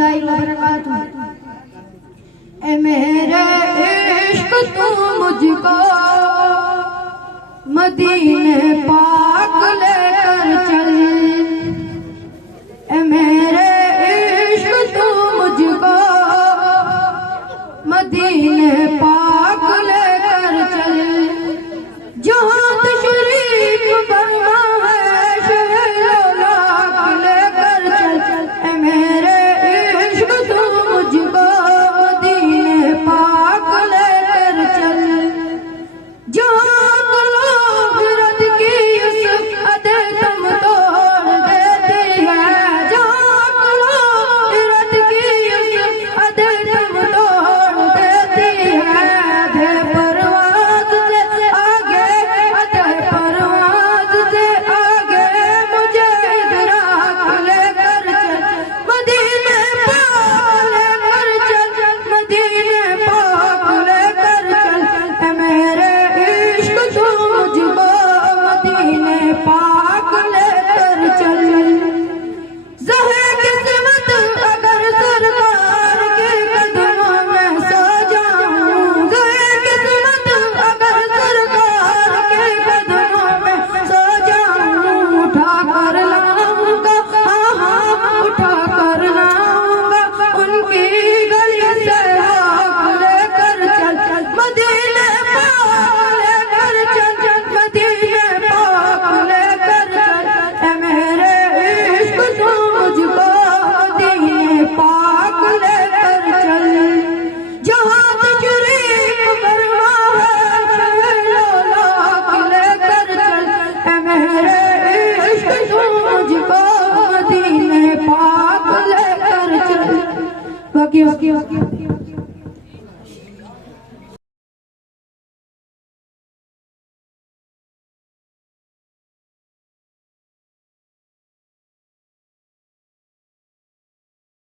रहमतुल्लाहि व बरकातुहू। ए मेरे इश्क तू मुझको मदीने पाक लेकर चल। ए मेरे इश्क तू मुझको मदीने पाक लेकर चल। जहाँ तशरीफ फरमा है शहर लेकर चल। ए मेरे इश्क तू मुझको मदीने पाक लेकर चल। जहाँ लोग रद की उस अदे तुम तोड़ देती है। जहाँ लोग रद की उस अदे तुम तोड़ देती है। अधे परवाज़ से आगे, अधे परवाज़ से आगे मुझे इधराक लेकर चल। मदीने पाक लेकर चल। मदीने पाक लेकर चल। ए मेरे इश्क तू मुझको मदीने पाक लेकर चल। ज़हे किस्मत अगर सरकार के कदमों में सो जाऊं। ज़हे किस्मत अगर सरकार के कदमों में सो जाऊं। उठा कर लाऊंगा, हाँ हाँ उठा कर लाऊंगा उनकी गली से हाथ लेकर चल। मदीने पाक लेकर चल। मदीने पाक लेकर चल। ए मेरे इश्क तू मुझको मदीने पाक लेकर चल। जहाँ तशरीफ फरमा है शहर लेकर चल। ए मेरे इश्क तू मुझको मदीने पाक लेकर चल। बाकी